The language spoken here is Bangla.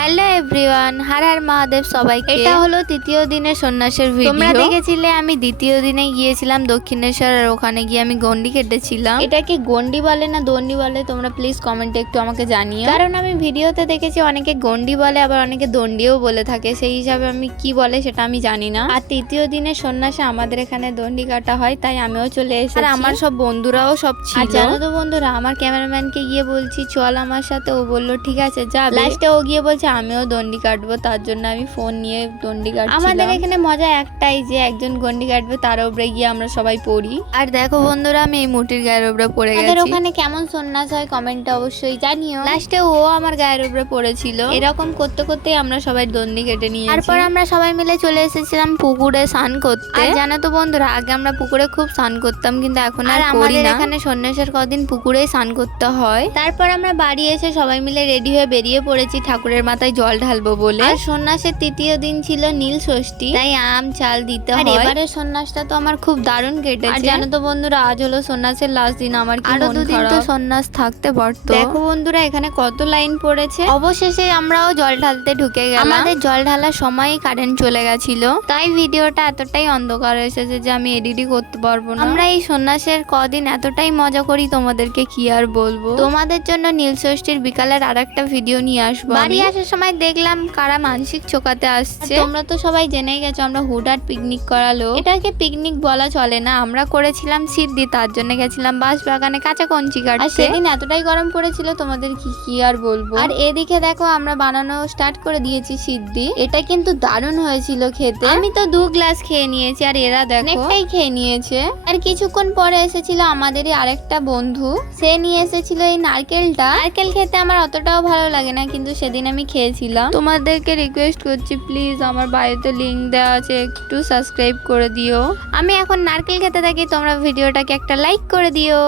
হ্যালো এভরিওয়ান, হর হর মহাদেব সবাইকে। এটা হলো তৃতীয় দিনের সন্ন্যাসের ভিডিও। তোমরা দেখেছিলে আমি দ্বিতীয় দিনে গিয়েছিলাম দক্ষিণেশ্বর, আর ওখানে গিয়ে আমি গন্ডি কেটেছিলাম। এটাকে গন্ডি বলে না দন্ডি বলে তোমরা প্লিজ কমেন্টে একটু আমাকে জানিও, কারণ আমি ভিডিওতে দেখেছি অনেকে গন্ডি বলে আবার অনেকে দন্ডিও বলে থাকে, সেই হিসাবে আমি কি বলে সেটা আমি জানি না। আর তৃতীয় দিনের সন্ন্যাসে আমাদের এখানে দন্ডি কাটা হয়, তাই আমিও চলে এসেছি। আর আমার সব বন্ধুরাও সব ছিল। জানো তো বন্ধুরা, আমার ক্যামেরাম্যানকে গিয়ে বলছি চল আমার সাথে, ও বললো ঠিক আছে যা। লাস্টে ও গিয়ে বলছে আমিও দন্ডি কাটবো, তার জন্য আমি ফোন নিয়ে দন্ডি কাটছিলাম। আমাদের এখানে মজা একটাই যে একজন গন্ডি কাটবে তার উপরে গিয়ে আমরা সবাই পড়ি। আর দেখো বন্ধুরা, আমি এই মুটির গায়ের উপরে পড়ে গেছি। ওখানে কেমন সন্ন্যাস হয় কমেন্টে অবশ্যই জানিও। লাস্টে ও আমার গায়ের উপরে পড়েছিল। এরকম করতে করতেই আমরা সবাই দন্ডি কেটে নিয়েছি। তারপর আমরা সবাই মিলে চলে এসেছিলাম পুকুরে স্নান করতে। আর জানো তো বন্ধুরা, আগে আমরা পুকুরে খুব স্নান করতাম, কিন্তু এখন আর করি না। এখানে সন্ন্যাসের কদিন পুকুরেই স্নান করতে হয়। তারপর আমরা বাড়ি এসে সবাই মিলে রেডি হয়ে বেরিয়ে পড়েছি ঠাকুরের মাথায় জল ঢালবো বলে। আর সন্ন্যাসের তৃতীয় দিন ছিল নীল ষষ্ঠী, তাই আম চাল দিতে হয়। এবারে সন্ন্যাসটা তো আমার খুব দারুণ কেটেছে। আর জানো তো বন্ধুরা, আজ হলো সন্ন্যাসের লাস্ট দিন। আমার কি আরো দুদিন তো সন্ন্যাস থাকতে পারতো। দেখো বন্ধুরা, এখানে কত লাইন পড়েছে। অবশেষে আমরাও জল ঢালতে ঢুকে গেলাম। আমাদের জল ঢালার সময়ই কারেন্ট চলে গেছিল, তাই ভিডিওটা এতটাই অন্ধকার এসেছে যে আমি এডিটই করতে পারবো না। আমরা এই সন্ন্যাসের কদিন এতটাই মজা করি, তোমাদেরকে কি আর বলবো। তোমাদের জন্য নীল ষষ্ঠীর বিকালের আরেকটা ভিডিও নিয়ে আসবো। বাড়ি আসার সময় দেখলাম কারা মানসিক চোকাতে আসছে। তোমরা তো সবাই জেনেই গেছো আমরা হুটহাট পিকনিক করালো। এটাকে পিকনিক বলা চলে না, আমরা করেছিলাম সিদ্ধি, তার জন্য গেছিলাম বাঁশ বাগানে কাঁচা কঞ্চি কাটতে। আর সেদিন এতটাই গরম পড়েছিল তোমাদের কি আর বলবো। আর এদিকে দেখো আমরা বানানো স্টার্ট করে দিয়েছি সিদ্ধি। এটা কিন্তু দারুণ হয়েছিল খেতে। আমি তো 2 গ্লাস খেয়ে নিয়েছি, আর এরা দেখো অনেকটাই খেয়ে নিয়েছে। আর কিছুক্ষণ পরে এসেছিল আমাদেরই আরেকটা বন্ধু, সে নিয়ে এসেছিল এই নারকেলটা। নারকেল খেতে আমার অতটাও ভালো লাগে না, কিন্তু সেদিন আমি খেয়েছিলাম। তোমাদেরকে রিকোয়েস্ট করছি প্লিজ, আমার বাড়িতে লিংক দেওয়া আছে, একটু সাবস্ক্রাইব করে দিও। আমি এখন নারকেল খেতে থাকি, তোমরা ভিডিওটাকে একটা লাইক করে দিও।